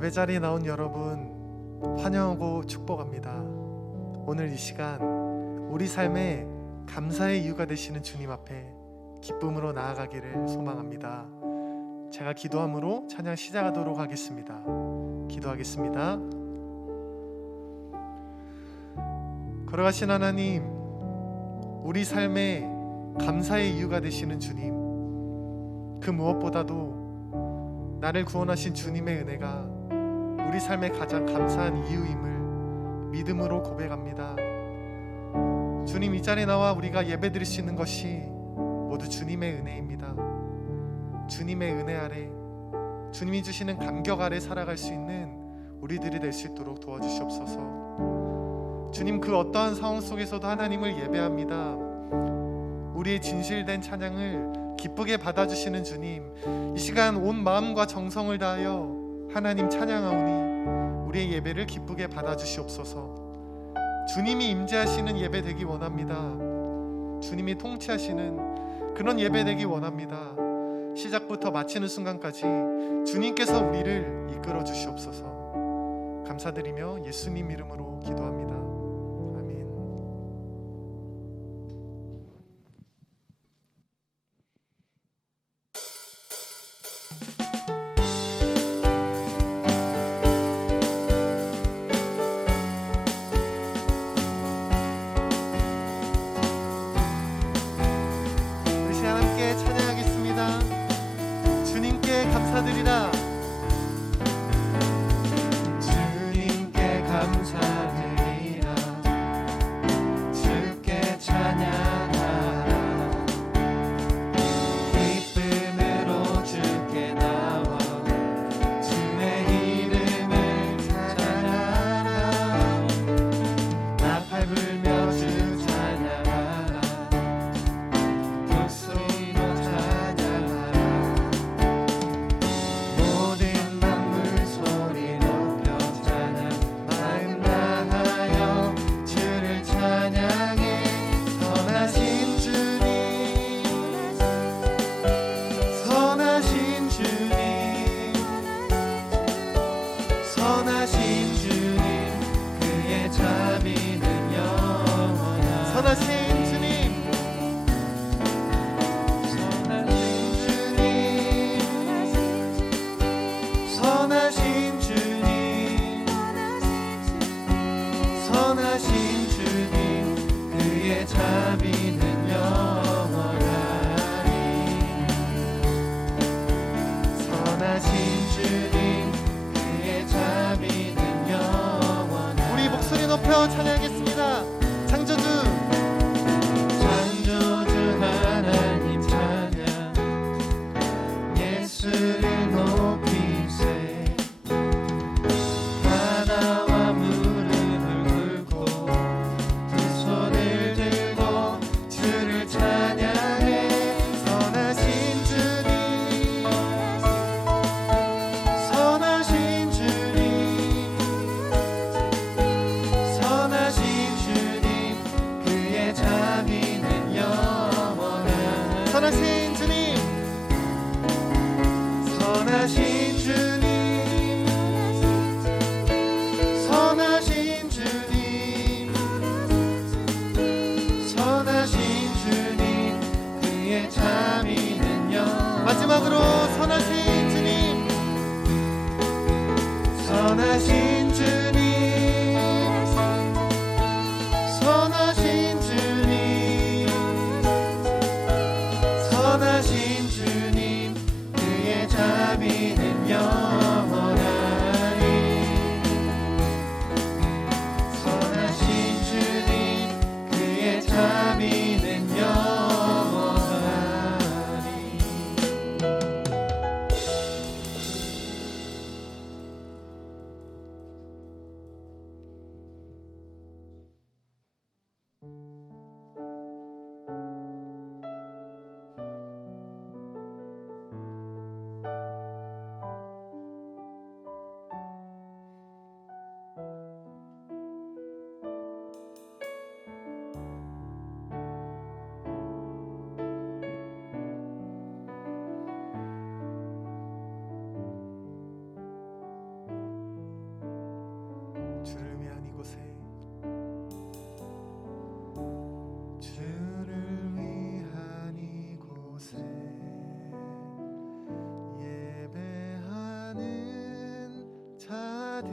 예배 자리에 나온 여러분 환영하고 축복합니다. 오늘 이 시간 우리 삶에 감사의 이유가 되시는 주님 앞에 기쁨으로 나아가기를 소망합니다. 제가 기도함으로 찬양 시작하도록 하겠습니다. 기도하겠습니다. 걸어가신 하나님, 우리 삶에 감사의 이유가 되시는 주님, 그 무엇보다도 나를 구원하신 주님의 은혜가 우리 삶의 가장 감사한 이유임을 믿음으로 고백합니다. 주님, 이 자리에 나와 우리가 예배드릴 수 있는 것이 모두 주님의 은혜입니다. 주님의 은혜 아래, 주님이 주시는 감격 아래 살아갈 수 있는 우리들이 될 수 있도록 도와주시옵소서. 주님, 그 어떠한 상황 속에서도 하나님을 예배합니다. 우리의 진실된 찬양을 기쁘게 받아주시는 주님, 이 시간 온 마음과 정성을 다하여 하나님 찬양하오니 우리의 예배를 기쁘게 받아주시옵소서. 주님이 임재하시는 예배 되기 원합니다. 주님이 통치하시는 그런 예배 되기 원합니다. 시작부터 마치는 순간까지 주님께서 우리를 이끌어 주시옵소서. 감사드리며 예수님 이름으로 기도합니다. 아멘. 우리 시간 함께 찬양하겠습니다. 주님께 감사드리라. 주님께 감사드리라. 주께 찬양하라. 기쁨으로 주께 나와 주의 이름을 찬양하라. 나팔 불며 주 찬양하라. 독소리로 찬양하라. 모든 만물 소리 높여 찬양. 마음 다하여 주를 찬양해. 선하신 주님, 선하신 주님, 선하신 주님, 그의 자비는 영원하다. 선하신 주님, 선하신 주님, 선하신 주님, 선하신 주님, 그의 자비는 영원하리. 선하신 주님, 그의 자비는 영원하리. 우리 목소리 높여 찬양하겠습니다. 창조주, 창조주 하나님 찬양. 예수를 높이세. 바다와 무릎을 꿇고 두 손을 들고 주를 찬양해. 선하신 주님, 선하신 주님, 선하신 주님, 그의 자비는 영원하다. 선하신 주님, 선하신 주님, 선하신 주님, 선하신 주님, 그의 자비는 영원하다. 마지막으로 선하신 주님, 선하신 주님, 선하신 주님, 선하신 주님, 그의 자비는 영원하리. 선하신 주님, 그의 자비는 영원하리. 자들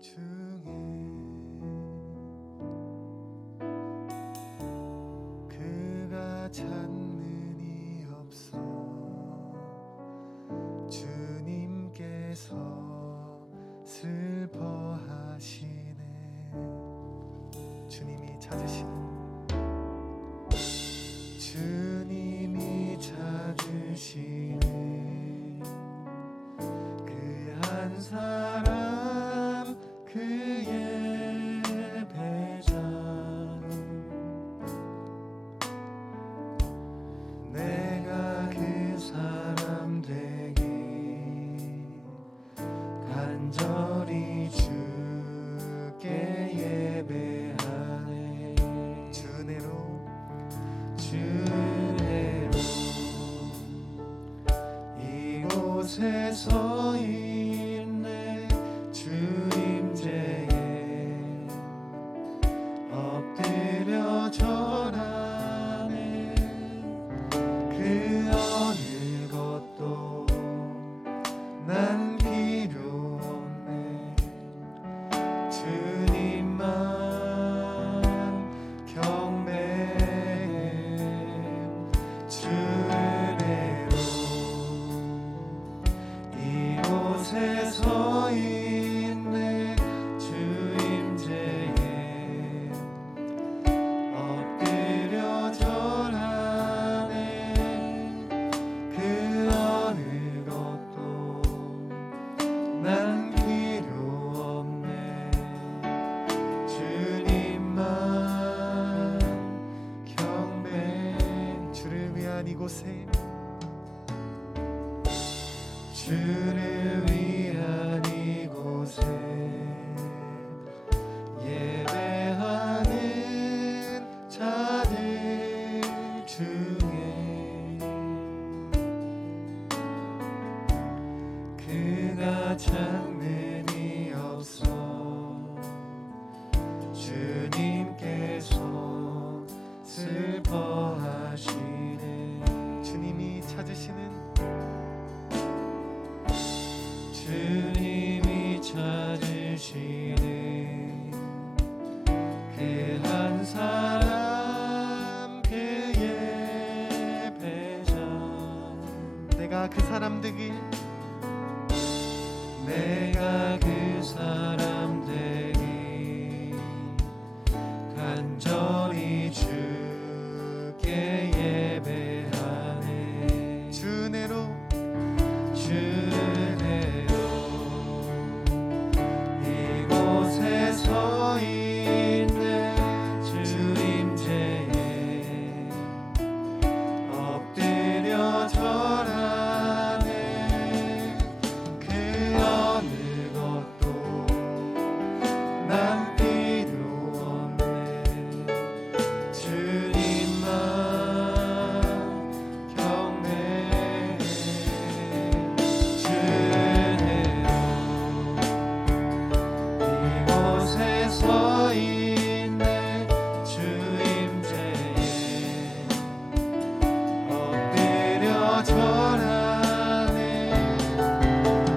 중에 그가 찾는 이 없어 주님께서 슬퍼하시네. 주님이 찾으시는 그 한 사람 그의 배자 내가 그 사람 되기 간절히 주께 예배하네. 주 은혜로 이곳에 서 있네. 주 임재에 엎드려 절하네. 그 어느 것도 난 필요 없네. 주님만 경배해. 주 은혜로 이곳에 서 있네. 주 임재에 엎드려 절하네. 그 어느 것도 난 필요 없네. 주님만 경배. 주를 위한 이곳에 주를 위한 이곳에 예배하는 자들 중에 그가 찾는 이 없어 주님께서 슬퍼하시네. 주님이 찾으시는 주님이 찾으시네. 그 한 사람 그의 배자 내가 그 사람 되길 내가 그 사람 되길 간절히 주께 예배하네. 주 은혜로 주 은혜로 이곳에 서 있네. 주 임재에 엎드려 절하네. 그 어느 것도 난 필요 없네. 주님만 경배해. 주 은혜로 이곳에 서 있네. 주 임재에 엎드려 절하네.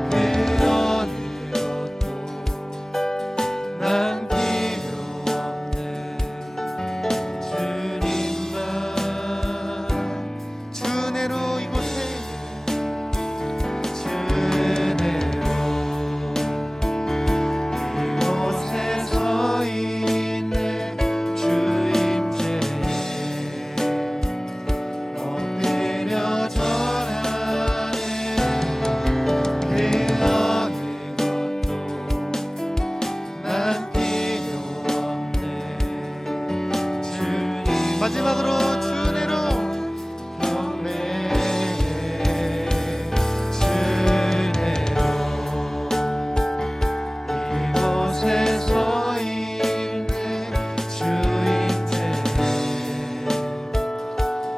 그 어느 것도 난 필요 없네. 주님만 주 은혜로 이곳에 주 은혜로 이곳에 서 있네. 주 임재에 엎드려 절하네. 그 어느 것도 난 필요 없네. 주님 마지막으로 주 은혜로 경배해. 주 은혜로 이곳에 서 있네. 주 임재에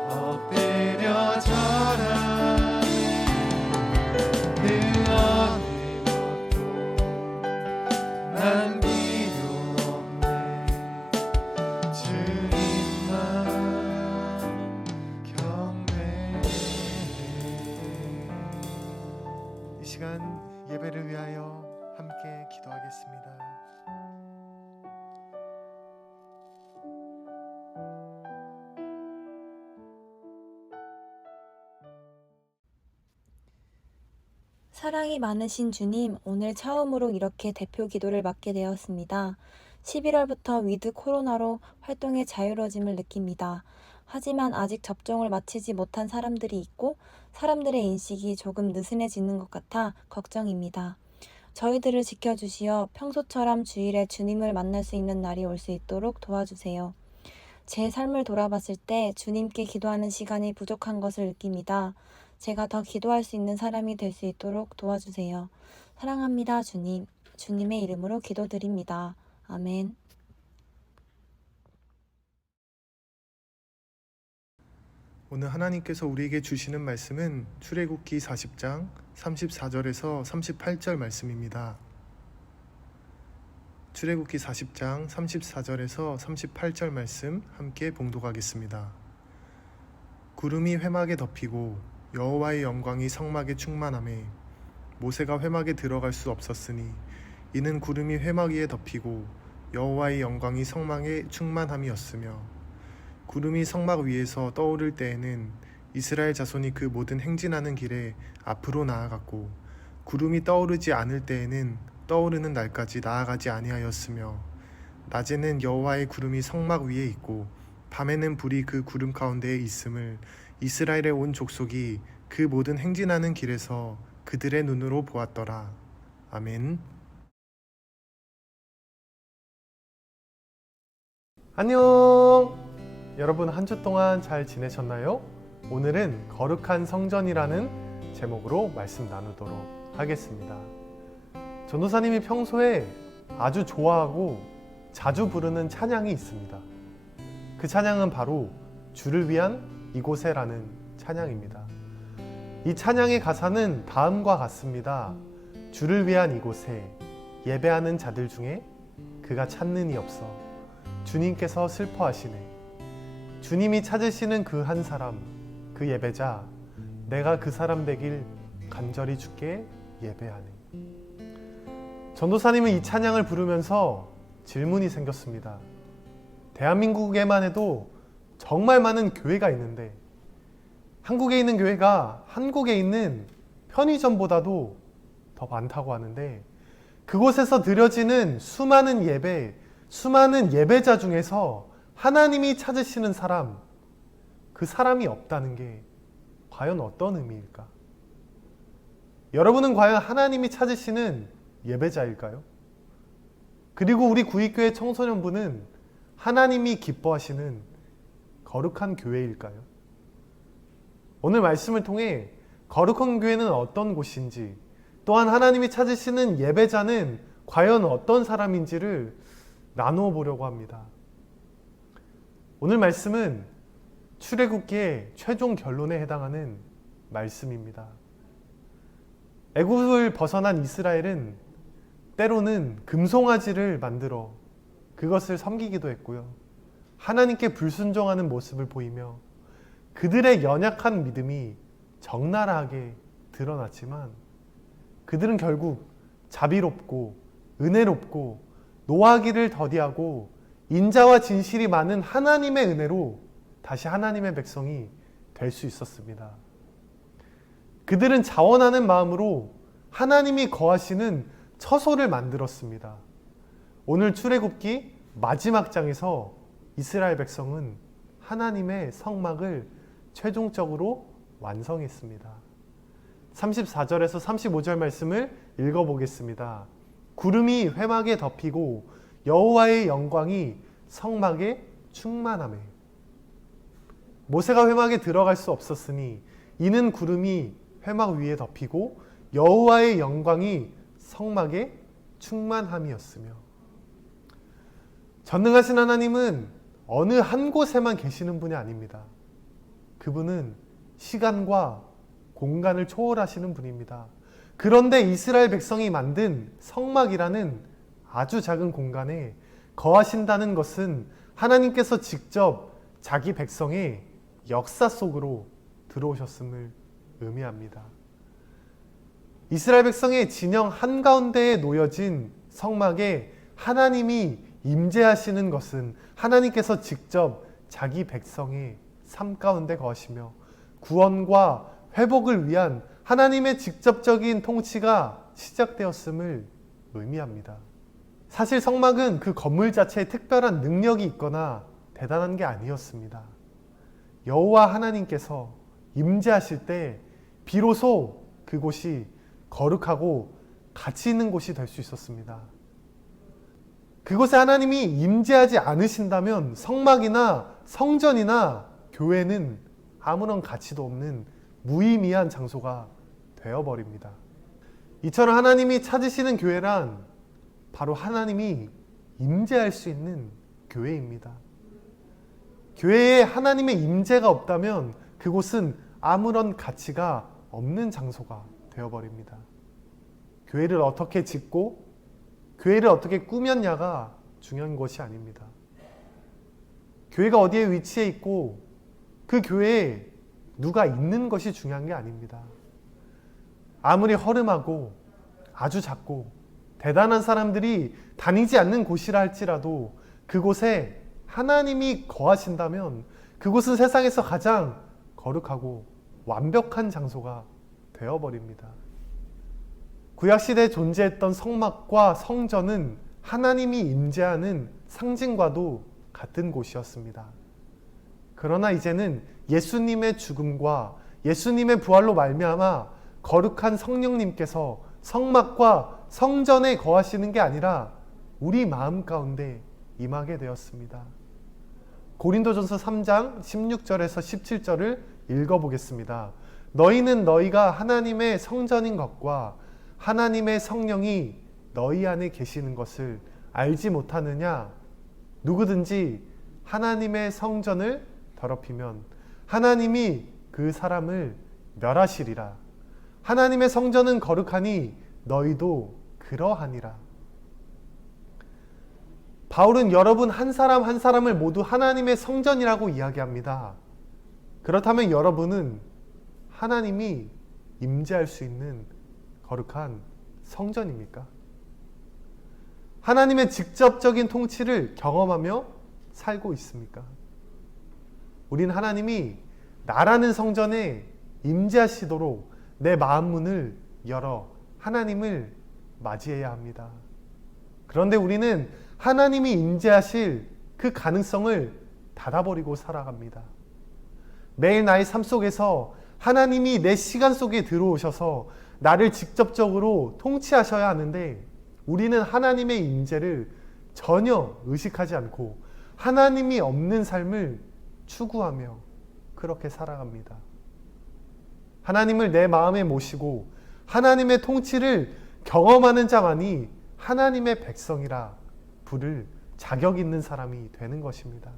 엎드려 절하네. 그 어느 것도 난 필요 없네. 주님만 함께 기도하겠습니다. 사랑이 많으신 주님, 오늘 처음으로 이렇게 대표 기도를 맡게 되었습니다. 11월부터 위드 코로나로 활동의 자유로워짐을 느낍니다. 하지만 아직 접종을 마치지 못한 사람들이 있고 사람들의 인식이 조금 느슨해지는 것 같아 걱정입니다. 저희들을 지켜주시어 평소처럼 주일에 주님을 만날 수 있는 날이 올 수 있도록 도와주세요. 제 삶을 돌아봤을 때 주님께 기도하는 시간이 부족한 것을 느낍니다. 제가 더 기도할 수 있는 사람이 될 수 있도록 도와주세요. 사랑합니다, 주님. 주님의 이름으로 기도드립니다. 아멘. 오늘 하나님께서 우리에게 주시는 말씀은 출애굽기 40장 34절에서 38절 말씀입니다. 출애굽기 40장 34절에서 38절 말씀 함께 봉독하겠습니다. 구름이 회막에 덮이고 여호와의 영광이 성막에 충만하매 모세가 회막에 들어갈 수 없었으니 이는 구름이 회막 위에 덮이고 여호와의 영광이 성막에 충만함이었으며 구름이 성막 위에서 떠오를 때에는 이스라엘 자손이 그 모든 행진하는 길에 앞으로 나아갔고 구름이 떠오르지 않을 때에는 떠오르는 날까지 나아가지 아니하였으며 낮에는 여호와의 구름이 성막 위에 있고 밤에는 불이 그 구름 가운데에 있음을 이스라엘의 온 족속이 그 모든 행진하는 길에서 그들의 눈으로 보았더라. 아멘. 안녕! 여러분 한 주 동안 잘 지내셨나요? 오늘은 거룩한 성전이라는 제목으로 말씀 나누도록 하겠습니다. 전도사님이 평소에 아주 좋아하고 자주 부르는 찬양이 있습니다. 그 찬양은 바로 주를 위한 이곳에라는 찬양입니다. 이 찬양의 가사는 다음과 같습니다. 주를 위한 이곳에 예배하는 자들 중에 그가 찾는 이 없어 주님께서 슬퍼하시네. 주님이 찾으시는 그 한 사람, 그 예배자, 내가 그 사람 되길 간절히 주께 예배하네. 전도사님은 이 찬양을 부르면서 질문이 생겼습니다. 대한민국에만 해도 정말 많은 교회가 있는데 한국에 있는 교회가 한국에 있는 편의점보다도 더 많다고 하는데 그곳에서 드려지는 수많은 예배, 수많은 예배자 중에서 하나님이 찾으시는 사람, 그 사람이 없다는 게 과연 어떤 의미일까? 여러분은 과연 하나님이 찾으시는 예배자일까요? 그리고 우리 구익교회 청소년부는 하나님이 기뻐하시는 거룩한 교회일까요? 오늘 말씀을 통해 거룩한 교회는 어떤 곳인지, 또한 하나님이 찾으시는 예배자는 과연 어떤 사람인지를 나누어 보려고 합니다. 오늘 말씀은 출애굽기의 최종 결론에 해당하는 말씀입니다. 애굽을 벗어난 이스라엘은 때로는 금송아지를 만들어 그것을 섬기기도 했고요. 하나님께 불순종하는 모습을 보이며 그들의 연약한 믿음이 적나라하게 드러났지만 그들은 결국 자비롭고 은혜롭고 노하기를 더디하고 인자와 진실이 많은 하나님의 은혜로 다시 하나님의 백성이 될 수 있었습니다. 그들은 자원하는 마음으로 하나님이 거하시는 처소를 만들었습니다. 오늘 출애굽기 마지막 장에서 이스라엘 백성은 하나님의 성막을 최종적으로 완성했습니다. 34절에서 35절 말씀을 읽어보겠습니다. 구름이 회막에 덮이고 여호와의 영광이 성막에 충만하매 모세가 회막에 들어갈 수 없었으니 이는 구름이 회막 위에 덮이고 여호와의 영광이 성막에 충만함이었으며. 전능하신 하나님은 어느 한 곳에만 계시는 분이 아닙니다. 그분은 시간과 공간을 초월하시는 분입니다. 그런데 이스라엘 백성이 만든 성막이라는 아주 작은 공간에 거하신다는 것은 하나님께서 직접 자기 백성의 역사 속으로 들어오셨음을 의미합니다. 이스라엘 백성의 진영 한가운데에 놓여진 성막에 하나님이 임재하시는 것은 하나님께서 직접 자기 백성의 삶 가운데 거하시며 구원과 회복을 위한 하나님의 직접적인 통치가 시작되었음을 의미합니다. 사실 성막은 그 건물 자체에 특별한 능력이 있거나 대단한 게 아니었습니다. 여호와 하나님께서 임재하실 때 비로소 그곳이 거룩하고 가치 있는 곳이 될 수 있었습니다. 그곳에 하나님이 임재하지 않으신다면 성막이나 성전이나 교회는 아무런 가치도 없는 무의미한 장소가 되어버립니다. 이처럼 하나님이 찾으시는 교회란 바로 하나님이 임재할 수 있는 교회입니다. 교회에 하나님의 임재가 없다면 그곳은 아무런 가치가 없는 장소가 되어버립니다. 교회를 어떻게 짓고 교회를 어떻게 꾸몄냐가 중요한 것이 아닙니다. 교회가 어디에 위치해 있고 그 교회에 누가 있는 것이 중요한 게 아닙니다. 아무리 허름하고 아주 작고 대단한 사람들이 다니지 않는 곳이라 할지라도 그곳에 하나님이 거하신다면 그곳은 세상에서 가장 거룩하고 완벽한 장소가 되어버립니다. 구약시대에 존재했던 성막과 성전은 하나님이 임재하는 상징과도 같은 곳이었습니다. 그러나 이제는 예수님의 죽음과 예수님의 부활로 말미암아 거룩한 성령님께서 성막과 성전에 거하시는 게 아니라 우리 마음 가운데 임하게 되었습니다. 고린도전서 3장 16절에서 17절을 읽어보겠습니다. 너희는 너희가 하나님의 성전인 것과 하나님의 성령이 너희 안에 계시는 것을 알지 못하느냐? 누구든지 하나님의 성전을 더럽히면 하나님이 그 사람을 멸하시리라. 하나님의 성전은 거룩하니 너희도 그러하니라. 바울은 여러분 한 사람 한 사람을 모두 하나님의 성전이라고 이야기합니다. 그렇다면 여러분은 하나님이 임재할 수 있는 거룩한 성전입니까? 하나님의 직접적인 통치를 경험하며 살고 있습니까? 우린 하나님이 나라는 성전에 임재하시도록 내 마음 문을 열어 하나님을 맞이해야 합니다. 그런데 우리는 하나님이 임재하실 그 가능성을 닫아버리고 살아갑니다. 매일 나의 삶 속에서 하나님이 내 시간 속에 들어오셔서 나를 직접적으로 통치하셔야 하는데 우리는 하나님의 임재를 전혀 의식하지 않고 하나님이 없는 삶을 추구하며 그렇게 살아갑니다. 하나님을 내 마음에 모시고 하나님의 통치를 경험하는 자만이 하나님의 백성이라 부를 자격 있는 사람이 되는 것입니다.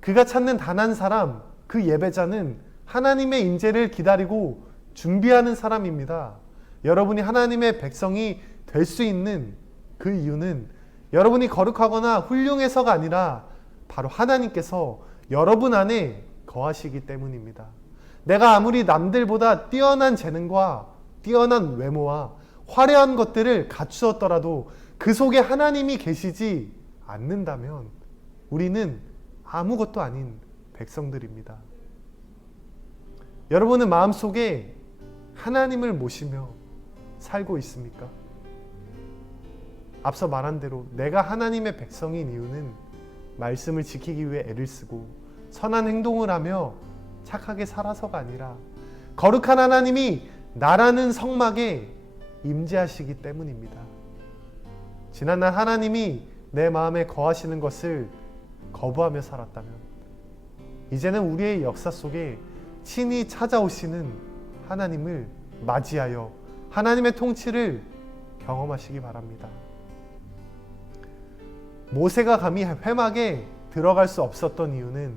그가 찾는 단 한 사람, 그 예배자는 하나님의 임재를 기다리고 준비하는 사람입니다. 여러분이 하나님의 백성이 될 수 있는 그 이유는 여러분이 거룩하거나 훌륭해서가 아니라 바로 하나님께서 여러분 안에 거하시기 때문입니다. 내가 아무리 남들보다 뛰어난 재능과 뛰어난 외모와 화려한 것들을 갖추었더라도 그 속에 하나님이 계시지 않는다면 우리는 아무것도 아닌 백성들입니다. 여러분은 마음속에 하나님을 모시며 살고 있습니까? 앞서 말한 대로 내가 하나님의 백성인 이유는 말씀을 지키기 위해 애를 쓰고 선한 행동을 하며 착하게 살아서가 아니라 거룩한 하나님이 나라는 성막에 임재하시기 때문입니다. 지난날 하나님이 내 마음에 거하시는 것을 거부하며 살았다면 이제는 우리의 역사 속에 친히 찾아오시는 하나님을 맞이하여 하나님의 통치를 경험하시기 바랍니다. 모세가 감히 회막에 들어갈 수 없었던 이유는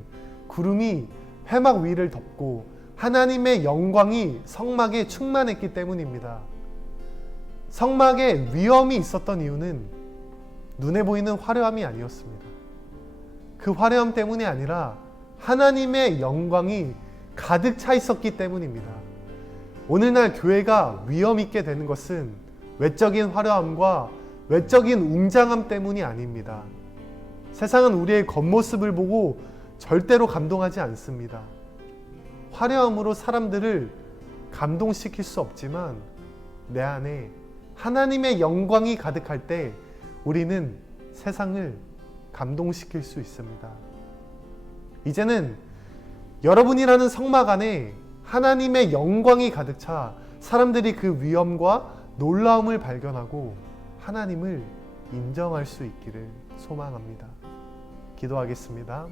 구름이 회막 위를 덮고 하나님의 영광이 성막에 충만했기 때문입니다. 성막에 위엄이 있었던 이유는 눈에 보이는 화려함이 아니었습니다. 그 화려함 때문이 아니라 하나님의 영광이 가득 차 있었기 때문입니다. 오늘날 교회가 위험 있게 되는 것은 외적인 화려함과 외적인 웅장함 때문이 아닙니다. 세상은 우리의 겉모습을 보고 절대로 감동하지 않습니다. 화려함으로 사람들을 감동시킬 수 없지만 내 안에 하나님의 영광이 가득할 때 우리는 세상을 감동시킬 수 있습니다. 이제는 여러분이라는 성막 안에 하나님의 영광이 가득 차 사람들이 그 위엄과 놀라움을 발견하고 하나님을 인정할 수 있기를 소망합니다. 기도하겠습니다.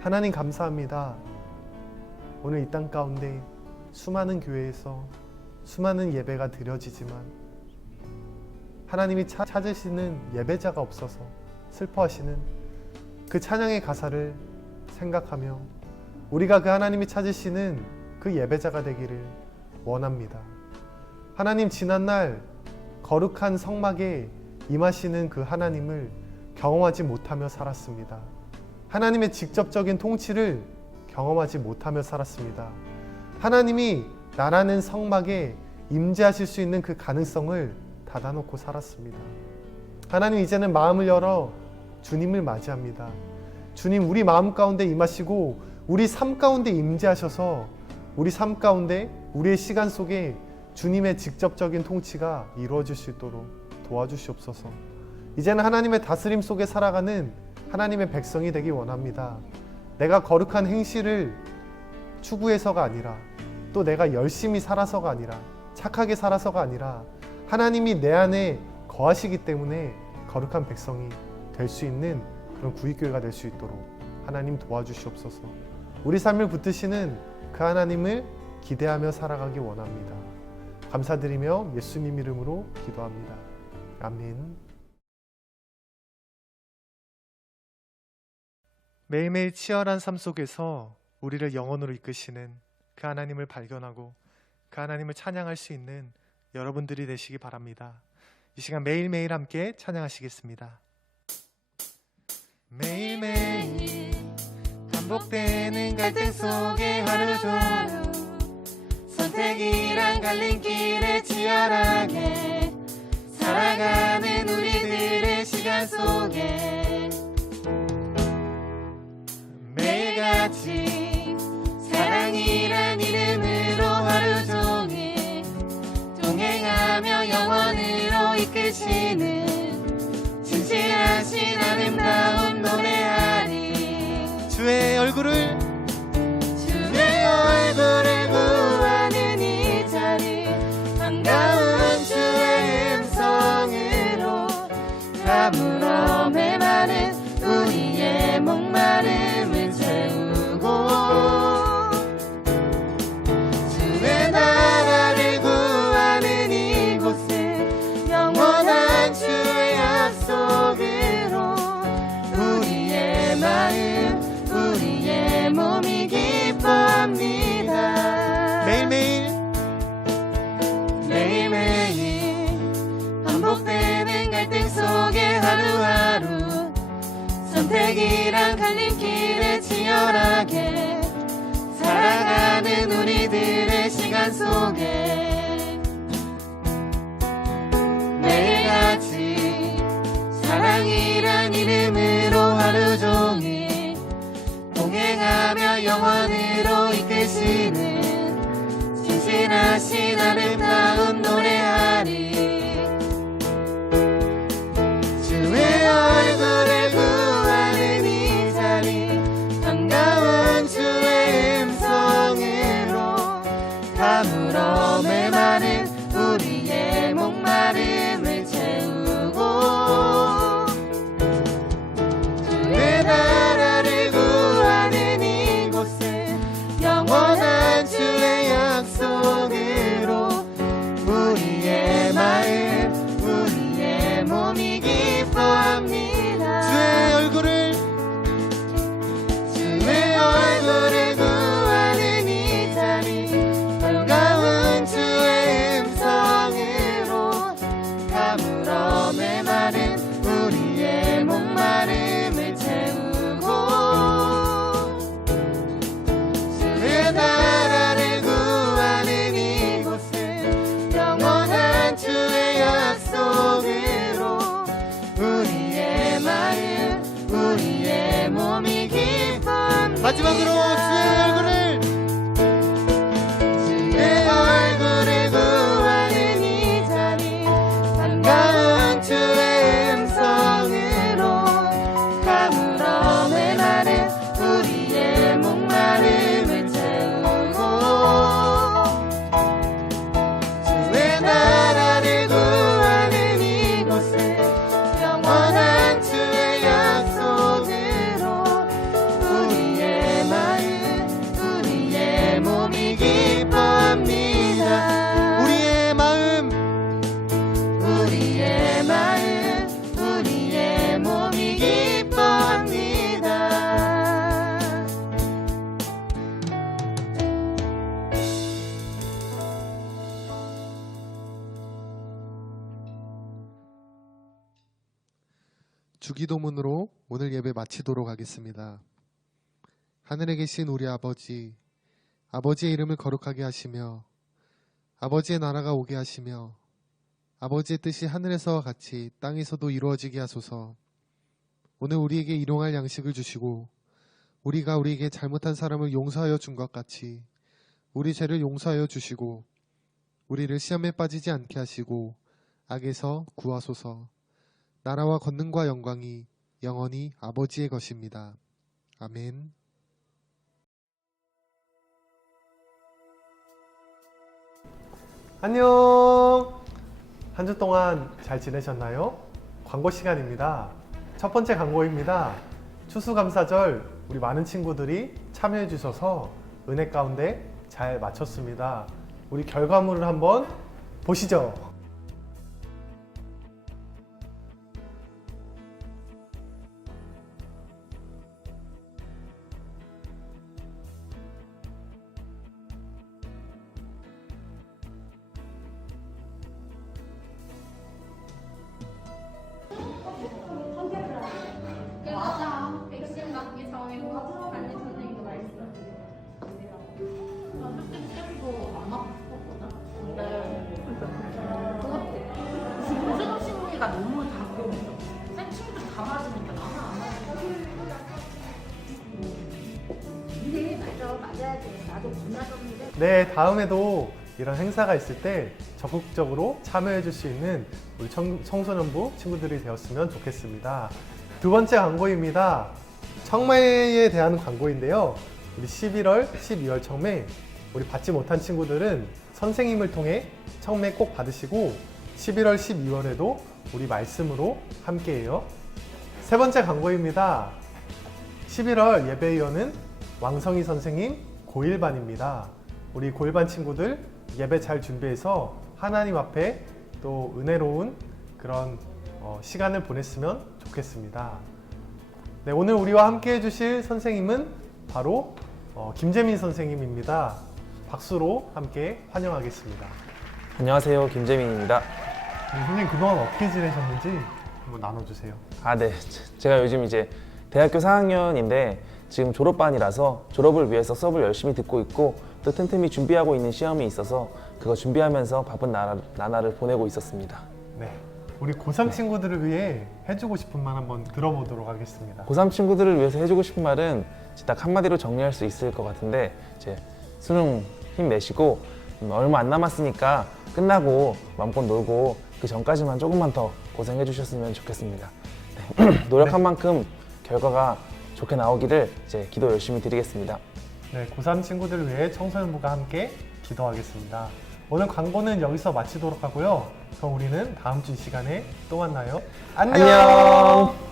하나님 감사합니다. 오늘 이 땅 가운데 수많은 교회에서 수많은 예배가 드려지지만 하나님이 찾으시는 예배자가 없어서 슬퍼하시는 그 찬양의 가사를 생각하며 우리가 그 하나님이 찾으시는 그 예배자가 되기를 원합니다. 하나님, 지난날 거룩한 성막에 임하시는 그 하나님을 경험하지 못하며 살았습니다. 하나님의 직접적인 통치를 경험하지 못하며 살았습니다. 하나님이 나라는 성막에 임재하실 수 있는 그 가능성을 닫아놓고 살았습니다. 하나님, 이제는 마음을 열어 주님을 맞이합니다. 주님, 우리 마음 가운데 임하시고 우리 삶 가운데 임재하셔서 우리 삶 가운데 우리의 시간 속에 주님의 직접적인 통치가 이루어질 수 있도록 도와주시옵소서. 이제는 하나님의 다스림 속에 살아가는 하나님의 백성이 되기 원합니다. 내가 거룩한 행실을 추구해서가 아니라 또 내가 열심히 살아서가 아니라 착하게 살아서가 아니라 하나님이 내 안에 거하시기 때문에 거룩한 백성이 될 수 있는 그런 구익교회가 될 수 있도록 하나님 도와주시옵소서. 우리 삶을 붙드시는 그 하나님을 기대하며 살아가기 원합니다. 감사드리며 예수님 이름으로 기도합니다. 아멘. 매일매일 치열한 삶 속에서 우리를 영혼으로 이끄시는 그 하나님을 발견하고 그 하나님을 찬양할 수 있는 여러분들이 되시기 바랍니다. 이 시간 매일매일 함께 찬양하시겠습니다. 매일매일 반복되는 갈등 속에 하루 종일 선택이란 갈림길에 치열하게 살아가는 우리들의 시간 속에 매일같이 사랑이란 이름으로 하루 종일 동행하며 영원으로 이끄시는 진실하신 아름다운 노래하리. 주의 얼굴을 구하는 이 자리 반가운 주의 음성으로 가물어 메마른 우리의 목마름을 채우고 주의 나라를 구하는 이곳은 영원한 주의 약속으로 우리의 마음 우리의 몸이 기뻐합니다. 매일매일 반복되는 갈등 속에 하루하루 선택이란 갈림길에 치열하게 살아가는 우리들의 시간 속에 매일같이 사랑이란 이름으로 하루 종일 동행하며 영원으로 이끄시는 진실하신 아름다운 노래하리. 주의 얼굴을 구하는 이 자리 반가운 주의 음성으로 가물어 메마른 우리의 목마름을 채우고 주의 나라를 구하는 이곳은 영원한 주의 약속으로 우리의 마음 우리의 몸이 기뻐합니다. 주의 얼굴을 구하는 이 자리 반가운 주의 음성으로 가물어 메마른 우리의 목마름을 채우고 주의 나라를 구하는 마지막으로 주의 얼굴을 구하는 이 자리 반가운 주의 음성으로 가물어 메마른 우리의 목마름을 채우고 주의 나라를 구하는 이곳에 영원한 주의 약속으로 우리의 마음 우리의 몸이 기뻐합니다. 우리의 마음 우리의 마음 우리의 몸이 기뻐합니다. 주기도문으로 오늘 예배 마치도록 하겠습니다. 하늘에 계신 우리 아버지, 아버지의 이름을 거룩하게 하시며 아버지의 나라가 오게 하시며 아버지의 뜻이 하늘에서와 같이 땅에서도 이루어지게 하소서. 오늘 우리에게 일용할 양식을 주시고 우리가 우리에게 잘못한 사람을 용서하여 준 것 같이 우리 죄를 용서하여 주시고 우리를 시험에 빠지지 않게 하시고 악에서 구하소서. 나라와 권능과 영광이 영원히 아버지의 것입니다. 아멘. 안녕. 한 주 동안 잘 지내셨나요? 광고 시간입니다. 첫 번째 광고입니다. 추수감사절 우리 많은 친구들이 참여해 주셔서 은혜 가운데 잘 마쳤습니다. 우리 결과물을 한번 보시죠. 맞아. 백신 맞기 전에 관리 선생님도 말했어. 나 솔직히 쌤도 안 아팠거든. 근데 중증 심리가 너무 당겨졌어. 쌤 친구들 다 맞으니까 나는 안 맞았어. 근데 맞아야 돼. 나도 못 맞았는데. 네, 다음에도 이런 행사가 있을 때 적극적으로 참여해 줄 수 있는 우리 청소년부 친구들이 되었으면 좋겠습니다. 두 번째 광고입니다. 청매에 대한 광고인데요. 우리 11월, 12월 청매 우리 받지 못한 친구들은 선생님을 통해 청매 꼭 받으시고 11월, 12월에도 우리 말씀으로 함께해요. 세 번째 광고입니다. 11월 예배위원은 왕성희 선생님 고1반입니다. 우리 고1반 친구들 예배 잘 준비해서 하나님 앞에 또 은혜로운 그런 시간을 보냈으면 좋겠습니다. 네, 오늘 우리와 함께 해주실 선생님은 바로 김재민 선생님입니다. 박수로 함께 환영하겠습니다. 안녕하세요, 김재민입니다. 선생님 그동안 어떻게 지내셨는지 한번 나눠주세요. 네. 제가 요즘 이제 대학교 4학년인데 지금 졸업반이라서 졸업을 위해서 수업을 열심히 듣고 있고 또 틈틈이 준비하고 있는 시험이 있어서 그거 준비하면서 바쁜 나날을 보내고 있었습니다. 네, 우리 고3 친구들을 위해 해주고 싶은 말 한번 들어보도록 하겠습니다. 고3 친구들을 위해서 해주고 싶은 말은 딱 한마디로 정리할 수 있을 것 같은데 이제 수능 힘내시고 얼마 안 남았으니까 끝나고 마음껏 놀고 그 전까지만 조금만 더 고생해 주셨으면 좋겠습니다. 네. 노력한 만큼 결과가 좋게 나오기를 이제 기도 열심히 드리겠습니다. 네, 고3 친구들을 위해 청소년부가 함께 기도하겠습니다. 오늘 광고는 여기서 마치도록 하고요. 그럼 우리는 다음 주 이 시간에 또 만나요. 안녕!